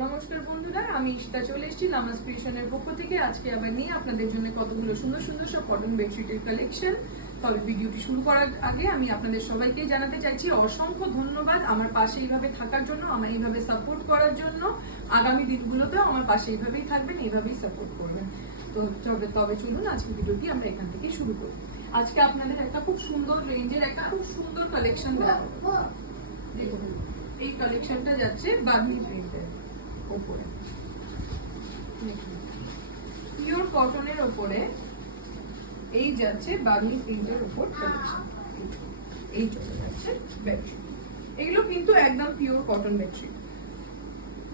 নমস্কার বন্ধুরা, আমি ইশিতা চলে এসেছি লামাস ক্রিয়েশনের পক্ষ থেকে। আজকে আবার নিয়ে আপনাদের জন্য কতগুলো সুন্দর সুন্দর সব কটন বেডশিটের কালেকশন। তবে ভিডিওটি শুরু করার আগে আমি আপনাদের সবাইকে জানাতে চাইছি অসংখ্য ধন্যবাদ আমার পাশে এইভাবে থাকার জন্য, আমার এইভাবে সাপোর্ট করার জন্য। আগামী দিনগুলোতেও আমার পাশে এইভাবেই থাকবেন, এইভাবেই সাপোর্ট করবেন। তো তবে চলুন আজকে ভিডিওটি আমরা এখান থেকে শুরু করি। আজকে আপনাদের একটা খুব সুন্দর রেঞ্জের একটা খুব সুন্দর কালেকশন দেখাবো। দেখুন, এই কালেকশনটা যাচ্ছে বার্নি প্রিন্টের উপরে, পিওর কটনের উপরে এই যাচ্ছে বার্নি প্রিন্টের উপর কালেকশন। এই চলে যাচ্ছে বেডশিট। এগুলো কিন্তু একদম পিওর কটন বেডশিট।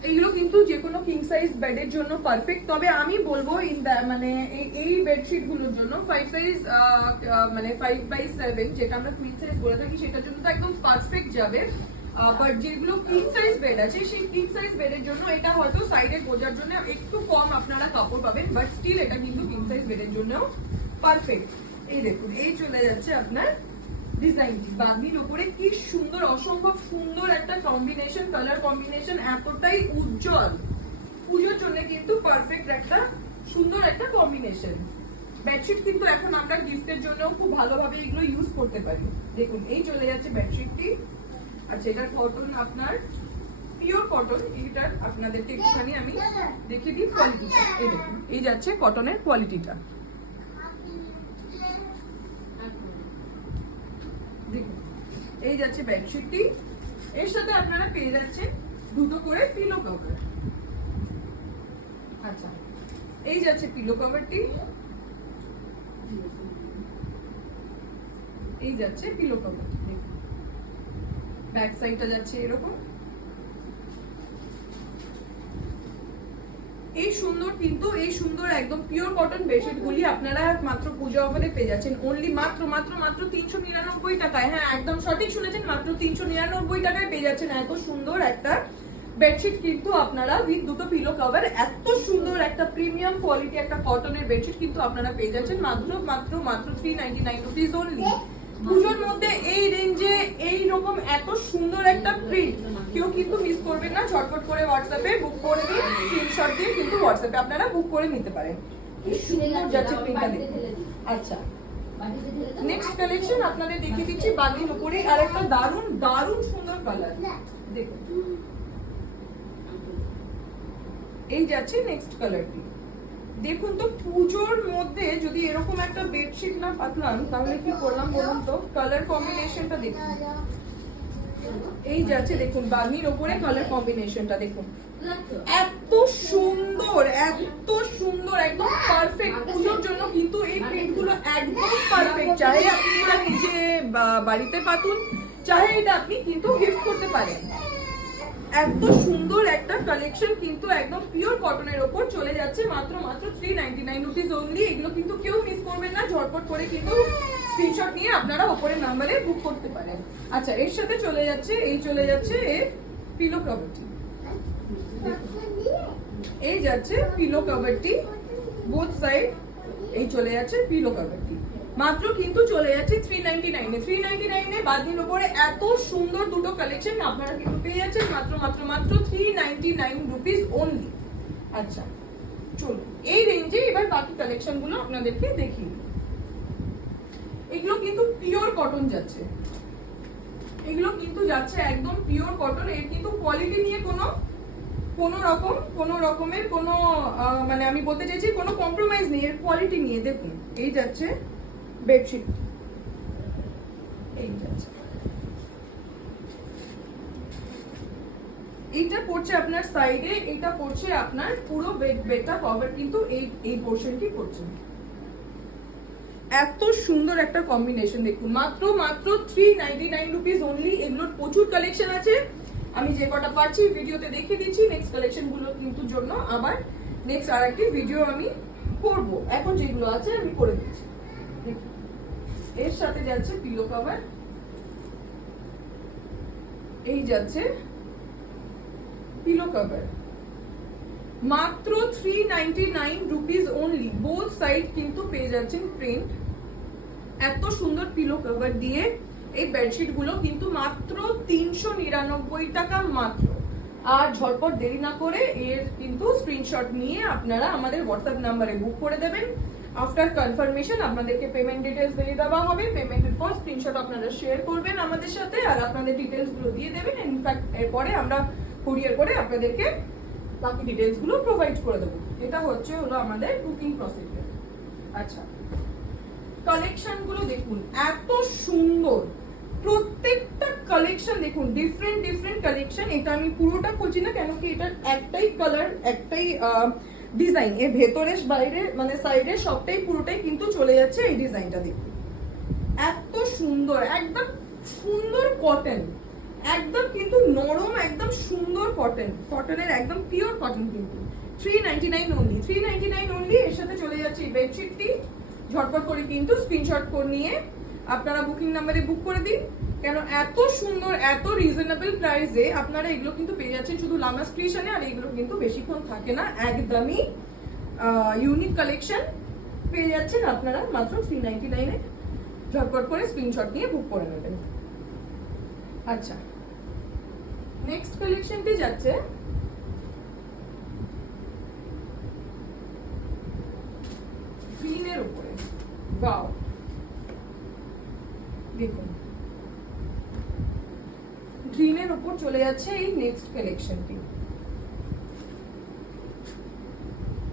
এইগুলো কিন্তু যে কোনো কিং সাইজ বেডের জন্য পারফেক্ট। তবে আমি বলবো মানে এই বেডশিট গুলোর জন্য 5 সাইজ মানে 5/7 যেটা আমরা কুইন সাইজ বলে থাকি সেটার জন্য তো একদম পারফেক্ট যাবে। বাট যেগুলো কিং সাইজ বেড আছে সেই কিং সাইজ বেডের জন্য এটা হয়তো সাইডে গোজার জন্য একটু কম আপনারা কাপড় পাবেন, বাট স্টিল এটা কিন্তু কিং সাইজ বেডের জন্য পারফেক্ট। এই দেখুন, এই চলে যাচ্ছে আপনার ডিজাইনটি বাঁধনির উপরে। কি সুন্দর, অসম্ভব সুন্দর একটা কম্বিনেশন, কালার কম্বিনেশন এতটাই উজ্জ্বল, পুজোর জন্য কিন্তু পারফেক্ট একটা সুন্দর একটা কম্বিনেশন। বেডশিট কিন্তু এখন আমরা গিফটের জন্য খুব ভালোভাবে এগুলো ইউজ করতে পারি। দেখুন, এই চলে যাচ্ছে বেডশিটটি। আচ্ছা, এটার কটন আপনার পিওর কটন। এটার আপনাদেরকে একটুখানি আমি দেখিয়ে দিই কোয়ালিটিটা। এই দেখুন, এই যাচ্ছে কটনের কোয়ালিটিটা। দেখুন, এই যাচ্ছে বেডশিটটি। এর সাথে আপনারা পেয়ে যাচ্ছেন দুটো করে পিলো কভার। আচ্ছা, এই যাচ্ছে পিলো কভারটি, এই যাচ্ছে পিলো কভারটি। দেখুন, ব্যাক সাইডটা যাচ্ছে এরকম। এই সুন্দর কিন্তু এই সুন্দর একদম পিওর কটন বেডশিট গুলি আপনারা মাত্র পূজা অফারে পেয়ে যাচ্ছেন অনলি মাত্র 399 টাকায়। হ্যাঁ, একদম সঠিক শুনেছেন, মাত্র 399 টাকায় পেয়ে যাচ্ছেন এত সুন্দর একটা বেডশিট। কিন্তু আপনারা উইথ দুটো পিলো কভার এত সুন্দর একটা প্রিমিয়াম কোয়ালিটি একটা কটনের বেডশিট কিন্তু আপনারা পেয়ে যাচ্ছেন মাত্র 399 রুপিস অনলি। পুজোর মধ্যে এই রেঞ্জে এই রকম এত সুন্দর একটা প্রিন্ট কেউ কিন্তু মিস করবেন না। ঝটপট করে হোয়াটসঅ্যাপে বুক করে দিন, স্ক্রিনশট দিয়ে কিন্তু হোয়াটসঅ্যাপে আপনারা বুক করে নিতে পারেন। কি সুন্দর যাচ্ছে প্রিন্টটা দেখুন। আচ্ছা, নেক্সট কালেকশন আপনাদের দেখিয়ে দিচ্ছি বাঁধনির উপরে আর একটা দারুণ দারুণ সুন্দর কালার। দেখুন, এই যাচ্ছে নেক্সট কালারটি। দেখুন তো, পুজোর মধ্যে যদি এরকম একটা বেডশিট না পাতলাম তাহলে কি করলাম বলুন তো। কালার কম্বিনেশনটা দেখুন, এই যাচ্ছে দেখুন বাঁধনির উপরে কালার কম্বিনেশনটা দেখুন। এত সুন্দর, এত সুন্দর, একদম পারফেক্ট পুজোর জন্য কিন্তু এই প্রিন্ট গুলো একদম পারফেক্ট। চাহে আপনি এটা নিজে বাড়িতে পাতুন, চাহে এটা আপনি কিন্তু গিফট করতে পারেন। এত সুন্দর একটা কালেকশন কিন্তু একদম পিওর কটনের উপর চলে যাচ্ছে মাত্র 399 রুপিস অনলি। এগুলো কিন্তু কেউ মিস করবেন না, ঝটপট করে কিন্তু স্ক্রিনশট নিয়ে আপনারা উপরের নাম্বারে বুক করতে পারেন। আচ্ছা, এর সাথে চলে যাচ্ছে এর পিলো কভারটি। এই যাচ্ছে পিলো কভারটি বোথ সাইড, এই চলে যাচ্ছে পিলো কভারটি। মাত্র কিন্তু চলে যাচ্ছে 399 এ বাঁধনির উপরে এত সুন্দর দুটো কালেকশন আপনারা কিন্তু পেয়ে যাচ্ছেন মাত্র 399 রুপিস অনলি। আচ্ছা, চলুন এই রেঞ্জে এবার বাকি কালেকশন গুলো আপনাদেরকে দেখিয়ে দিই। এগুলো কিন্তু পিওর কটন যাচ্ছে, এগুলো কিন্তু যাচ্ছে একদম পিওর কটন। এর কিন্তু কোয়ালিটি নিয়ে কোনো রকমের কোনো মানে আমি বলতে চাইছি কোনো কম্প্রোমাইজ নেই এর কোয়ালিটি নিয়ে। দেখুন, এই যাচ্ছে বেডশিট, এই যাচ্ছে, এইটা পড়ছে আপনার সাইডে, এইটা পড়ছে আপনার পুরো বেডটা কভার কিন্তু এই পোর্শনটি পড়ছে। এত সুন্দর একটা কম্বিনেশন দেখুন, মাত্র 399 রুপিস অনলি। এগুলোর প্রচুর কালেকশন আছে, আমি যে কটা পারছি ভিডিওতে দেখিয়ে দিচ্ছি। নেক্সট কালেকশন গুলো কিন্তু জন্য আবার নেক্সট আরেকটি ভিডিও আমি করব। এখন যেগুলো আছে আমি করে দিচ্ছি। এর সাথে যাচ্ছে পিলো কভার, এই যাচ্ছে পিলো কভার মাত্র 399 রুপিস অনলি। বোথ সাইড কিন্তু পেয়ে যাচ্ছেন প্রিন্ট। এত সুন্দর পিলো কভার দিয়ে এই বেডশিট গুলো কিন্তু মাত্র 399 টাকা মাত্র। আর ঝটপট দেরি না করে এর কিন্তু স্ক্রিনশট নিয়ে আপনারা আমাদের হোয়াটসঅ্যাপ নাম্বারে বুক করে দেবেন। আফটার কনফার্মেশন আপনাদেরকে পেমেন্ট ডিটেলস দিয়ে দেওয়া হবে। পেমেন্টের পর স্ক্রিনশট আপনারা শেয়ার করবেন আমাদের সাথে, আর আপনাদের ডিটেলস গুলো দিয়ে দেবেন। ইনফ্যাক্ট এরপরে আমরা কুরিয়ার করে আপনাদেরকে বাকি ডিটেলস গুলো প্রোভাইড করে দেবো। এটা হলো আমাদের বুকিং প্রসিডিউর। আচ্ছা, কালেকশন গুলো দেখুন এত সুন্দর, প্রত্যেকটা কালেকশন দেখুন, ডিফারেন্ট ডিফারেন্ট কালেকশন। এটা আমি পুরোটা খুলছি না, কেন কি এটার একটাই কালার, একটাই ডিজাইন, এর ভেতরে বাইরে মানে সাইডে সবটাই পুরোটাই কিন্তু চলে যাচ্ছে এই ডিজাইনটা। দেখুন এত সুন্দর, একদম সুন্দর কটন, একদম কিন্তু নরম, একদম সুন্দর কটন, কটনের একদম পিওর কটন। কিন্তু 399 অনলি, 399 অনলি। এর সাথে চলে যাচ্ছে এই বেডশিটটি। ঝটপট করে কিন্তু স্ক্রিনশট করে নিয়ে আপনারা বুকিং নাম্বারে বুক করে দিন, কেন এত সুন্দর, এত রিজনেবল প্রাইসে আপনারা এগুলো কিন্তু পেয়ে যাচ্ছেন শুধু লামাস ক্রিয়েশনে। আর এগুলো কিন্তু বেশিক্ষণ থাকে না, একদমই ইউনিক কালেকশন পেয়ে যাচ্ছেন আপনারা মাত্র 399 এ। ঝটপট করে স্ক্রিনশট নিয়ে বুক করে নেবেন। আচ্ছা, নেক্সট কালেকশনটি যাচ্ছে গ্রিনের উপরে। ওয়াও, দেখুন গ্রিনের উপর চলে যাচ্ছে এই নেক্সট কালেকশনটি।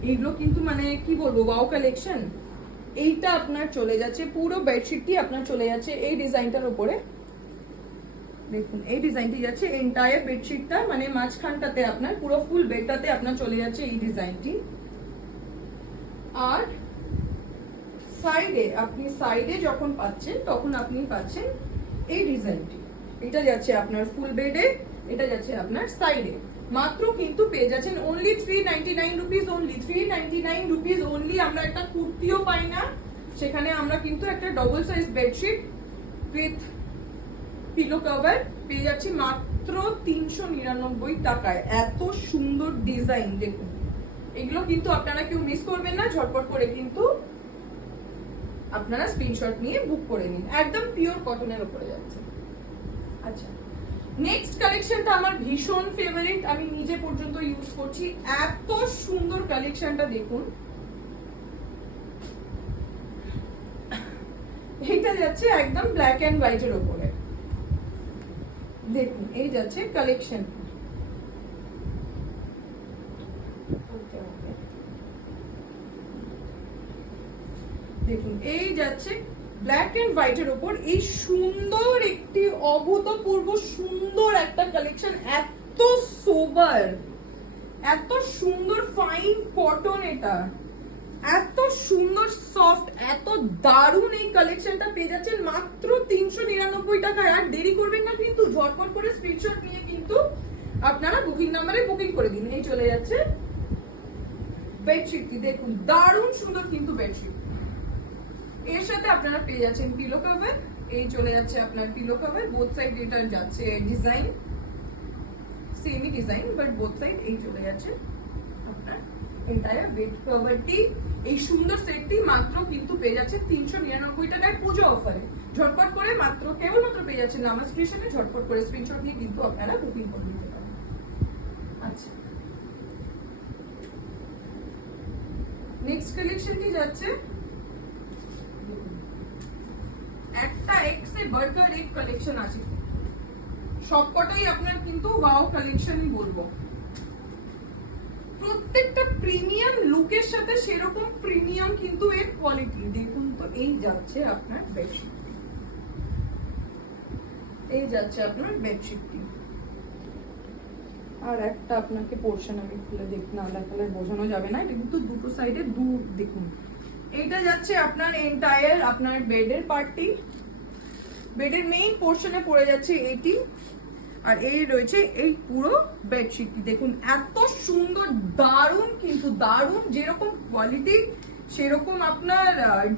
এইগুলো কিন্তু মানে কি বলবো, ওয়াও কালেকশন। এইটা আপনার চলে যাচ্ছে, পুরো বেডশিটটি আপনার চলে যাচ্ছে এই ডিজাইনটার উপরে। দেখুন এই ডিজাইনটি যাচ্ছে এন্টায়ার বেডশিটটা, মানে মাঝখানটাতে আপনার পুরো ফুল বেডটাতে আপনার চলে যাচ্ছে এই ডিজাইনটি। আর সাইডে, আপনি সাইডে যখন পাচ্ছেন তখন আপনি পাচ্ছেন এই ডিজাইনটি। এটা যাচ্ছে আপনার ফুল বেডে, এটা যাচ্ছে আপনার সাইডে। মাত্র কিন্তু পেয়ে যাচ্ছেন only 399 rupees, only 399 rupees only. আমরা একটা কুর্তিও পাই না, সেখানে আমরা কিন্তু একটা double size bedsheet with pillow cover পেয়ে যাচ্ছি মাত্র 399 টাকায়। এত সুন্দর ডিজাইন দেখুন, এগুলো কিন্তু আপনারা কেউ মিস করবেন না। ঝটপট করে কিন্তু আপনারা স্ক্রিনশট নিয়ে বুক করে নিন, একদম পিওর কটনের উপরে যাচ্ছে। আচ্ছা, নেক্সট কালেকশনটা আমার ভীষণ ফেভারিট, আমি নিজে পর্যন্ত ইউজ করছি। এত সুন্দর কালেকশনটা দেখুন, এটা যাচ্ছে একদম ব্ল্যাক এন্ড হোয়াইটের উপরে। দেখুন এই যাচ্ছে কালেকশন। দেখুন এই যাচ্ছে ব্ল্যাক এন্ড হোয়াইটের উপর এই সুন্দর একটি অভূতপূর্ব সুন্দর একটা কালেকশন। এত সোবার, এত সুন্দর ফাইন কটন, এটা এত সুন্দর সফট, এত দারুণ। এই কালেকশনটা পেয়ে যাচ্ছেন মাত্র 399 টাকায়। আর দেরি করবেন না কিন্তু, ঝটপট করে স্ক্রিনশট নিয়ে কিন্তু আপনারা বুকিং নাম্বারে বুকিং করে দিন। এই চলে যাচ্ছে বেডশিটটি, দেখুন দারুণ সুন্দর কিন্তু বেডশিট। এর সাথে আপনারা পেয়ে যাচ্ছেন পিলো কভার। এই চলে যাচ্ছে আপনার পিলো কভার, বোথ সাইড এটা যাচ্ছে ডিজাইন, সেমই ডিজাইন বাট বোথ সাইড এই চলে যাচ্ছে আপনার এন্টায়ার বেড কভারটি। এই সুন্দর সেটটি মাত্র কিন্তু পেয়ে যাচ্ছে 399 টাকায় পুজো অফারে। ঝটপট করে মাত্র কেবলমাত্র পেয়ে যাচ্ছেন নামাজ ক্রিয়েশনে। ঝটপট করে স্ক্রিনশট নিয়ে কিন্তু আপনারা বুকিং করে নিতে পারেন। আচ্ছা, নেক্সট কালেকশনটি যাচ্ছে একটা এক্সে বার্গার এক কালেকশন আছে, সবকটাই আপনার কিন্তু ওয়াও কালেকশনই বলবো। প্রত্যেকটা প্রিমিয়াম লুকের সাথে সেরকম প্রিমিয়াম কিন্তু এর কোয়ালিটি। দেখুন তো এই যাচ্ছে আপনার বেডশিট, এই যাচ্ছে আপনার বেডশিটটি। আর একটা আপনাকে পোর্শন আমি খুলে না দেখালে বোঝানো যাবে না, এটা কিন্তু দুটো সাইডে দেখুন। এটা যাচ্ছে আপনার এন্টায়ার আপনার বেডের পার্টটি, বেডের মেইন পোর্শনে পড়ে যাচ্ছে এটি। আর এই রয়েছে এই পুরো বেডশিটটি। দেখুন এত সুন্দর, দারুণ কিন্তু দারুণ, যেরকম কোয়ালিটি সেরকম আপনার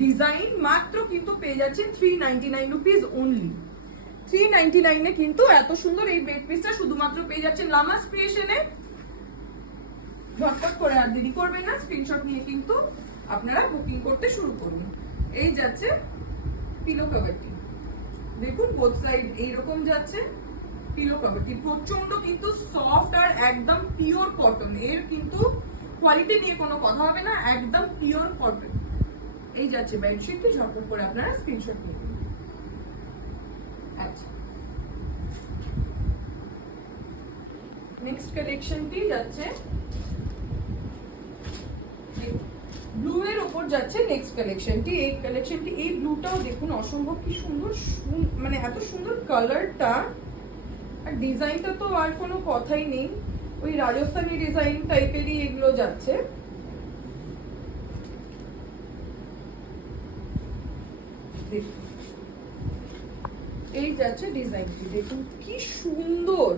ডিজাইন। মাত্র কিন্তু পেয়ে যাচ্ছেন 399 রুপিস অনলি। 399 এ কিন্তু এত সুন্দর এই বেড পিসটা শুধুমাত্র পেয়ে যাচ্ছেন লামাস ক্রিয়েশনে। ঝটপট করে আর দেরি করবেন না, স্ক্রিনশট নিয়ে কিন্তু আপনারা বুকিং করতে শুরু করুন। এই যাচ্ছে পিলো কভারটি, দেখুন বোথ সাইড এইরকম যাচ্ছে। পিলো কভারটি প্রচন্ড কিন্তু সফট আর একদম পিওর কটন, এর কিন্তু কোয়ালিটি নিয়ে কোনো কথা হবে না, একদম পিওর কটন। এই যাচ্ছে বেডশিটটি, ঝটপট করে আপনারা স্ক্রিনশট নিয়ে নিন। আচ্ছা, নেক্সট কালেকশনটি যাচ্ছে ব্লু এর উপর যাচ্ছে নেক্সট কালেকশনটি। এই কালেকশনটি, এই ব্লুটাও দেখুন অসম্ভব কি সুন্দর, মানে এত সুন্দর কালারটা আর ডিজাইনটা তো আর কোনো কথাই নেই, ওই রাজস্থানি ডিজাইন টাইপেরই এগুলো যাচ্ছে। এই যাচ্ছে ডিজাইনটি, দেখুন কি সুন্দর,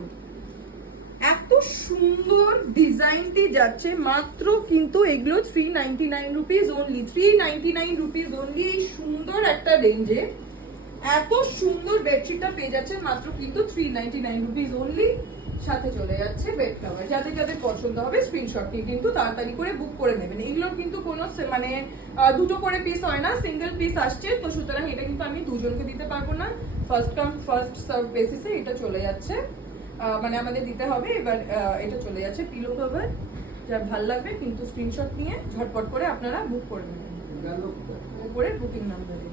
এত সুন্দর ডিজাইনটি যাচ্ছে মাত্র কিন্তু এগুলো 399 রুপিস অনলি, 399 রুপিস অনলি। এই সুন্দর একটা রেঞ্জে এত সুন্দর বেডশিটটা পেয়ে যাচ্ছে মাত্র কিন্তু 399 রুপিস অনলি। সাথে চলে যাচ্ছে বেড কভার। যাদের যাদের পছন্দ হবে স্ক্রিনশট নিয়ে কিন্তু তাড়াতাড়ি করে বুক করে নেবেন। এগুলো কিন্তু কোনো মানে দুটো করে পিস হয় না, সিঙ্গেল পিস আসছে, তো সুতরাং এটা কিন্তু আমি দুজনকে দিতে পারবো না, ফার্স্ট কাম ফার্স্ট সার্ভ বেসিসে এটা চলে যাচ্ছে, মানে আমাদের দিতে হবে। এবার এটা চলে যাচ্ছে পিলো কভার, যার ভাল লাগবে কিন্তু স্ক্রিনশট নিয়ে ঝটপট করে আপনারা বুক করে নেবেন, উপরে বুকিং নাম্বারে।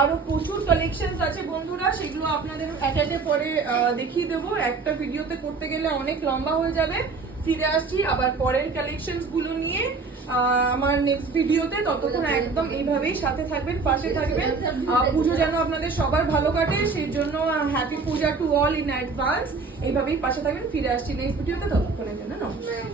আরো প্রচুর কালেকশনস আছে বন্ধুরা, সেগুলো আপনাদের একে পরে দেখিয়ে দেবো, একটা ভিডিওতে করতে গেলে অনেক লম্বা হয়ে যাবে। ফিরে আসছি আবার পরের কালেকশনস গুলো নিয়ে আমার নেক্সট ভিডিওতে, ততক্ষণ একদম এইভাবেই সাথে থাকবেন, পাশে থাকবেন। পুজো যেন আপনাদের সবার ভালো কাটে, সেই জন্য happy Puja to all in advance. এইভাবেই পাশে থাকবেন, ফিরে আসছি নেক্সট ভিডিওতে, ততক্ষণের জন্য নমস্কার।